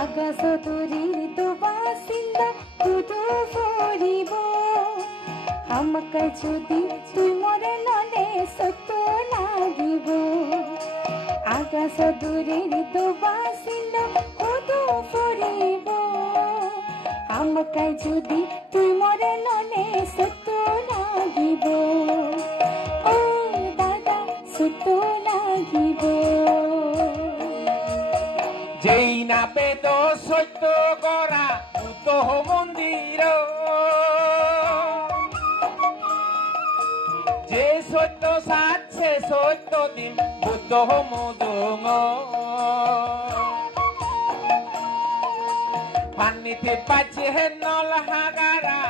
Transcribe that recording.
আকাশ তরির তো বাসিন্দা তুতু ফরিব আমাকে যদি তুই মরে নলে সত্য লাগিব আকাশ দূরের তো বাসিন্দা তুতু ফরিব আমাকে যদি তুই মরে নলে সত্য লাগিব ও দাদা সত্য লাগিব যেই না পেত সত্য করা বুদ্ধ মন্দির যে সত্য সাথে সত্য দিন বুদ্ধ মদুঙ পানিতে পাচ্ছে নল হাগারা